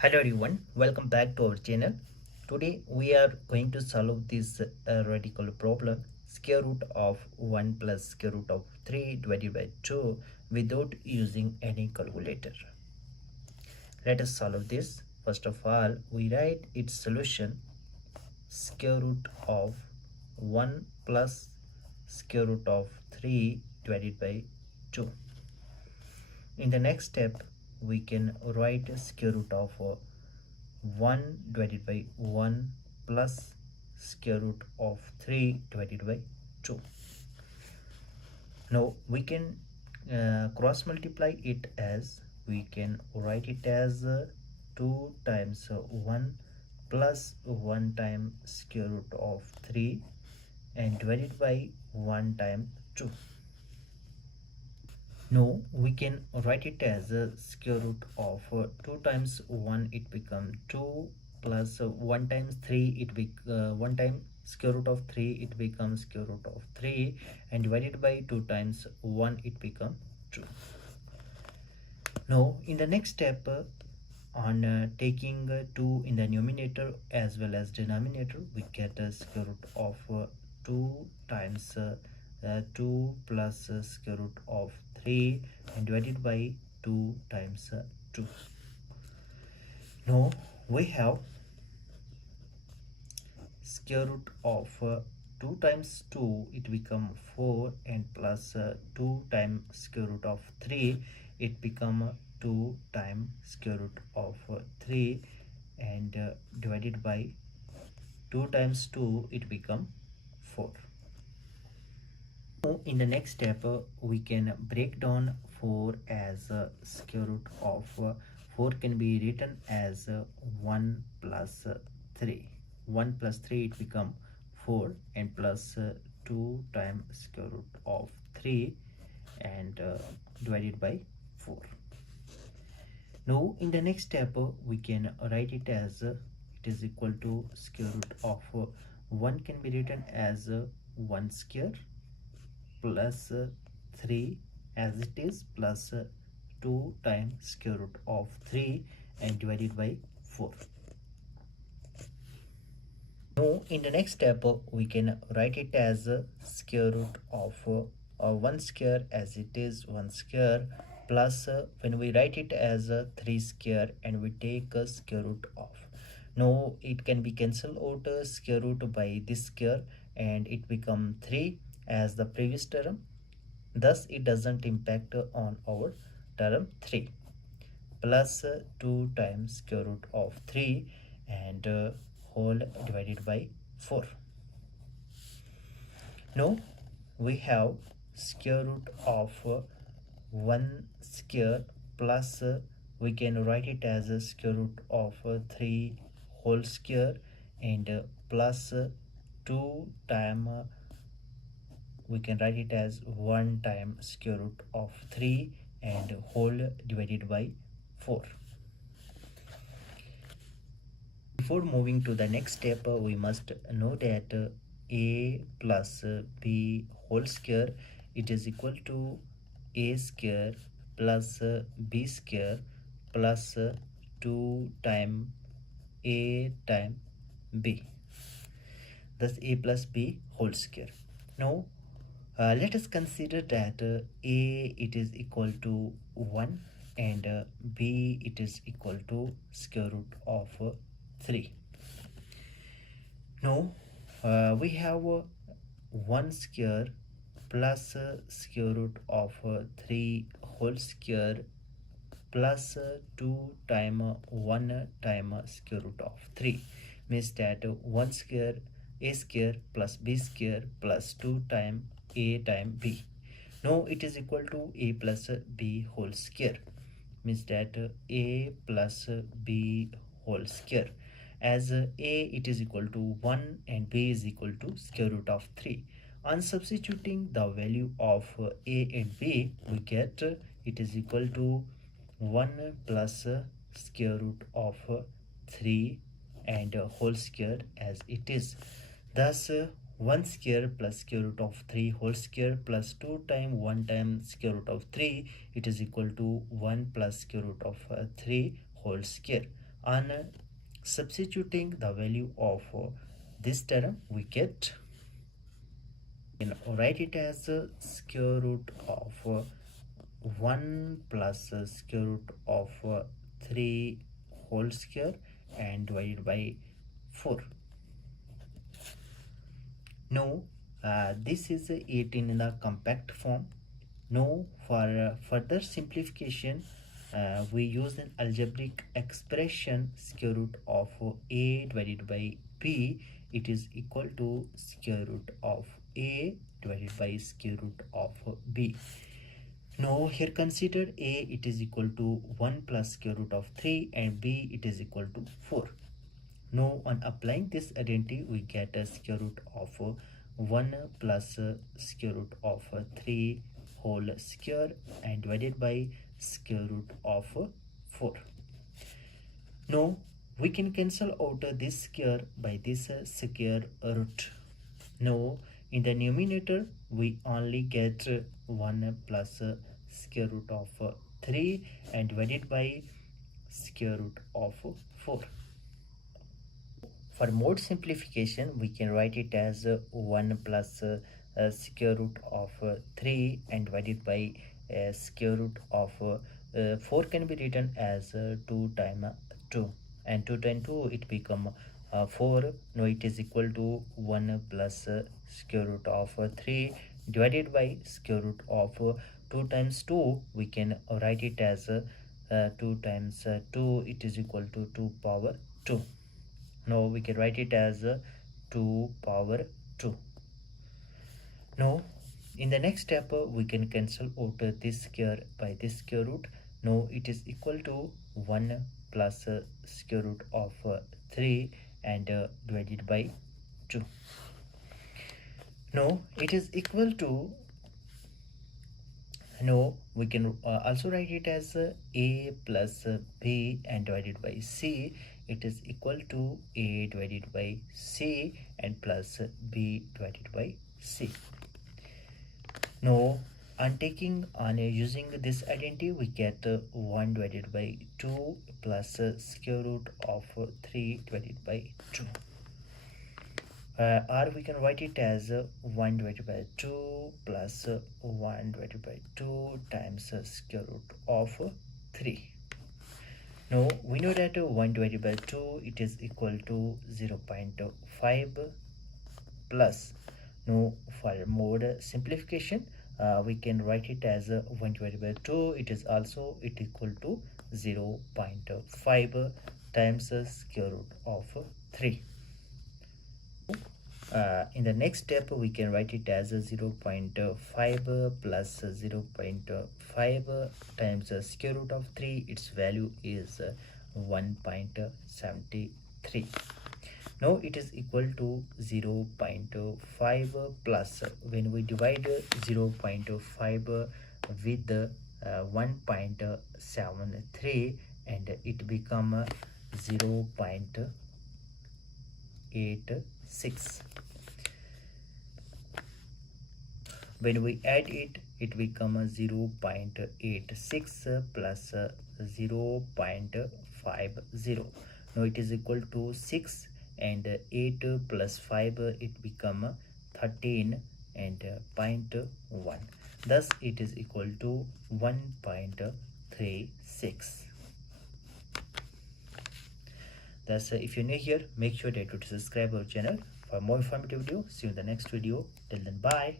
Hello everyone, welcome back to our channel. Today we are going to solve this radical problem, square root of 1 plus square root of 3 divided by 2 without using any calculator. Let us solve this. First of all, we write its solution, square root of 1 plus square root of 3 divided by 2. In the next step, we can write square root of 1 divided by 1 plus square root of 3 divided by 2. Now we can cross multiply it, as we can write it as 2 times 1 plus 1 time square root of 3 and divided by 1 time 2. Now we can write it as a square root of 2 times 1, it become 2 plus 1 times 3, 1 time square root of 3, it becomes square root of 3 and divided by 2 times 1, it become 2. Now in the next step, on taking 2 in the numerator as well as denominator, we get a square root of 2 times 2 plus square root of 3 and divided by 2 times 2. Now we have square root of 2 times 2, it become 4, and plus 2 times square root of 3, it become 2 times square root of 3 and divided by 2 times 2, it become 4. Now in the next step, we can break down 4 as square root of 4 can be written as 1 plus 3. 1 plus 3, it become 4 and plus 2 times square root of 3 and divided by 4. Now in the next step, we can write it as it is equal to square root of 1 can be written as 1 square plus 3 as it is plus 2 times square root of 3 and divided by 4. Now in the next step, we can write it as square root of 1 square as it is 1 square plus when we write it as 3 square and we take a square root of. Now it can be cancelled out square root by this square and it become 3 as the previous term. Thus it doesn't impact on our term 3 plus 2 times square root of 3 and whole divided by 4. Now we have square root of 1 square plus we can write it as a square root of 3 whole square and plus 2 time we can write it as 1 time square root of 3 and whole divided by 4. Before moving to the next step, we must know that a plus b whole square, it is equal to a square plus b square plus 2 time a time b. Thus a plus b whole square. Now let us consider that a it is equal to 1 and b it is equal to square root of 3. Now we have 1 square plus square root of 3 whole square plus 2 time 1 time square root of 3, means that 1 square a square plus b square plus 2 time a time b. Now it is equal to a plus b whole square, means that a plus b whole square, as a it is equal to 1 and b is equal to square root of 3. On substituting the value of a and b, we get it is equal to 1 plus square root of 3 and whole square as it is. Thus 1 square plus square root of 3 whole square plus 2 time 1 time square root of 3, it is equal to 1 plus square root of 3 whole square. On substituting the value of this term, we get, write it as square root of 1 plus square root of 3 whole square and divided by 4. Now this is 18 in the compact form. Now for further simplification, we use an algebraic expression square root of a divided by b. It is equal to square root of a divided by square root of b. Now here consider a, it is equal to 1 plus square root of 3 and b, it is equal to 4. Now on applying this identity, we get a square root of 1 plus square root of 3 whole square and divided by square root of 4. Now we can cancel out this square by this square root. Now in the numerator we only get 1 plus square root of 3 and divided by square root of 4. For more simplification, we can write it as 1 plus square root of 3 and divided by square root of 4 can be written as 2 times 2, and 2 times 2 it become 4. Now it is equal to 1 plus square root of 3 divided by square root of 2 times 2. We can write it as 2 times 2, it is equal to 2 power 2. Now we can write it as 2 power 2. Now in the next step we can cancel out this square by this square root. Now it is equal to 1 plus square root of 3 and divided by 2. Now it is equal to, now we can also write it as a plus b and divided by c. It is equal to a divided by c and plus b divided by c. Now on using this identity, we get 1 divided by 2 plus square root of 3 divided by 2. Or we can write it as 1 divided by 2 plus 1 divided by 2 times square root of 3. Now we know that 1 divided by 2 it is equal to 0.5 plus. Now for more simplification, we can write it as 1 divided by 2 it is also equal to 0.5 times square root of 3. In the next step we can write it as 0.5 plus 0.5 times the square root of 3. Its value is 1.73. Now it is equal to 0.5 plus, when we divide 0.5 with 1.73 and it become 0.86. When we add it, it becomes 0.86 plus 0.50. Now it is equal to 6 and 8 plus 5 it become 13 and 0.1. Thus it is equal to 1.36. Thus if you're new here, make sure that you subscribe our channel for more informative video. See you in the next video. Till then, bye.